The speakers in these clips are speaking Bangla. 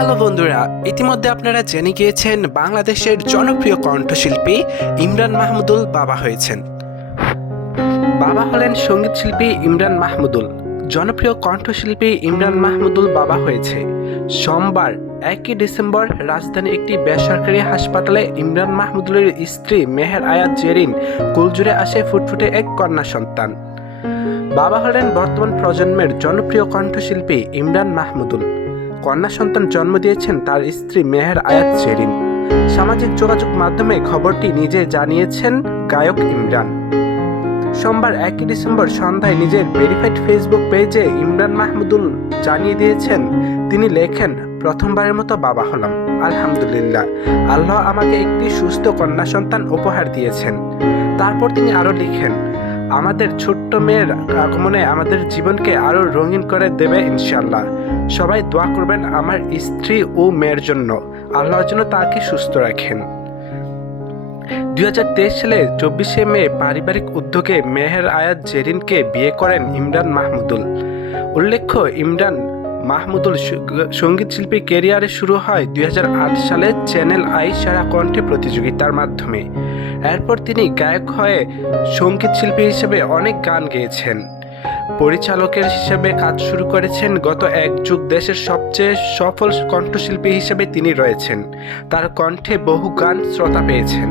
হ্যালো বন্ধুরা, ইতিমধ্যে আপনারা জেনে গিয়েছেন বাংলাদেশের জনপ্রিয় কণ্ঠশিল্পী ইমরান মাহমুদুল বাবা হয়েছেন। বাবা হলেন সঙ্গীত শিল্পী ইমরান মাহমুদুল। জনপ্রিয় কণ্ঠশিল্পী ইমরান মাহমুদুল বাবা হয়েছে সোমবার 1 ডিসেম্বর রাজধানীর একটি বেসরকারি হাসপাতালে। ইমরান মাহমুদুলের স্ত্রী মেহের আয়াত জেরিন কুলজুরে আসে ফুটফুটে এক কন্যা সন্তান। বাবা হলেন বর্তমান প্রজন্মের জনপ্রিয় কণ্ঠশিল্পী ইমরান মাহমুদুল। কন্যা সন্তান জন্ম দিয়েছেন তার স্ত্রী মেহের আয়াত জেরিন। সামাজিক যোগাযোগ মাধ্যমে খবরটি নিজে জানিয়েছেন গায়ক ইমরান। সোমবার 1 ডিসেম্বর সন্ধ্যায় নিজের ভেরিফাইড ফেসবুক পেজে ইমরান মাহমুদুল জানিয়ে দিয়েছেন, তিনি লেখেন, প্রথমবারের মতো বাবা হলাম, আলহামদুলিল্লাহ। আল্লাহ আমাকে একটি সুস্থ কন্যা সন্তান উপহার দিয়েছেন। তারপর তিনি আরও লিখেন, আমাদের ছোট্ট মেয়ের আগমনে আমাদের জীবনকে আরও রঙিন করে দেবে ইনশাল্লাহ। সবাই দোয়া করবেন আমার স্ত্রী ও মেয়ের জন্য, আল্লাহর জন্য তাকে সুস্থ রাখেন। 2023 সালে 24শে মে পারিবারিক উদ্যোগে মেহের আয়াত জেরিনকে বিয়ে করেন ইমরান মাহমুদুল। উল্লেখ্য, ইমরান মাহমুদুল সঙ্গীত শিল্পী ক্যারিয়ারে শুরু হয় 2008 সালে চ্যানেল আই সেরা কণ্ঠে প্রতিযোগিতার মাধ্যমে। এরপর তিনি গায়ক হয়ে সঙ্গীত শিল্পী হিসেবে অনেক গান গেয়েছেন। পরিচালকের হিসেবে কাজ শুরু করেছেন। গত এক যুগ দেশের সবচেয়ে সফল কণ্ঠশিল্পী হিসেবে তিনি রয়েছেন। তার কণ্ঠে বহু গান শ্রোতা পেয়েছেন,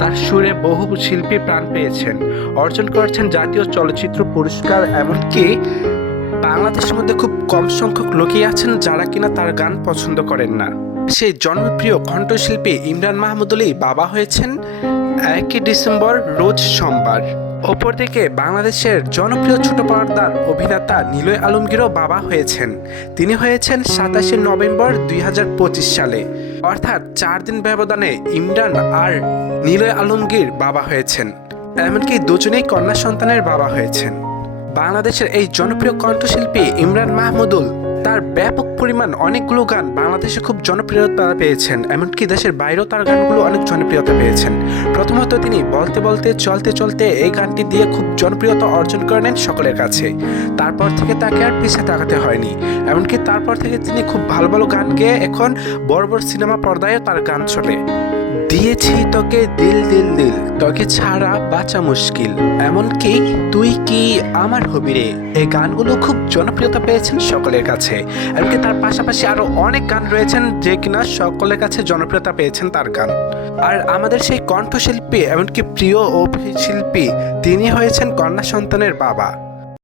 তার সুরে বহু শিল্পী প্রাণ পেয়েছেন, অর্জন করেছেন জাতীয় চলচ্চিত্র পুরস্কার। এমনকি বাংলাদেশের মধ্যে খুব কম সংখ্যক লোকই আছেন যারা কিনা তার গান পছন্দ করেন না। সেই জনপ্রিয় কণ্ঠশিল্পী ইমরান মাহমুদুলই বাবা হয়েছেন 1 ডিসেম্বর রোজ সোমবার। অপরদিকে বাংলাদেশের জনপ্রিয় ছোট পর্দার অভিনেতা নিলয় আলমগীরও বাবা হয়েছেন। তিনি হয়েছেন 27 নভেম্বর 2025 সালে, অর্থাৎ 4 দিন ব্যবধানে ইমরান আর নিলয় আলমগীর বাবা হয়েছেন। এমনকি দুজনেই কন্যা সন্তানের বাবা হয়েছেন। বাংলাদেশের এই জনপ্রিয় কণ্ঠশিল্পী ইমরান মাহমুদুল তার ব্যাপক পরিমাণ অনেকগুলো গান বাংলাদেশে খুব জনপ্রিয়তা পেয়েছেন, এমনকি দেশের বাইরেও তার গানগুলো অনেক জনপ্রিয়তা পেয়েছেন। প্রথমত তিনি বলতে বলতে চলতে চলতে এই গানটি দিয়ে খুব জনপ্রিয়তা অর্জন করে নেন সকলের কাছে। তারপর থেকে তাকে আর পিছিয়ে তাকাতে হয়নি। এমনকি তারপর থেকে তিনি খুব ভালো ভালো গান গেয়ে এখন বড় বড় সিনেমা পর্দায়ও তার গান চলে। দিয়েছি তোকে দিল দিল দিল, তোকে ছাড়া বাঁচা মুশকিল, এমনকি তুই কি আমার হবি রে, এই গানগুলো খুব জনপ্রিয়তা পেয়েছেন সকলের কাছে। এমনকি তার পাশাপাশি আরো অনেক গান রয়েছেন যে কিনা সকলের কাছে জনপ্রিয়তা পেয়েছেন তার গান। আর আমাদের সেই কণ্ঠশিল্পী এমনকি প্রিয় অভিশিল্পী তিনি হয়েছেন কন্যা সন্তানের বাবা।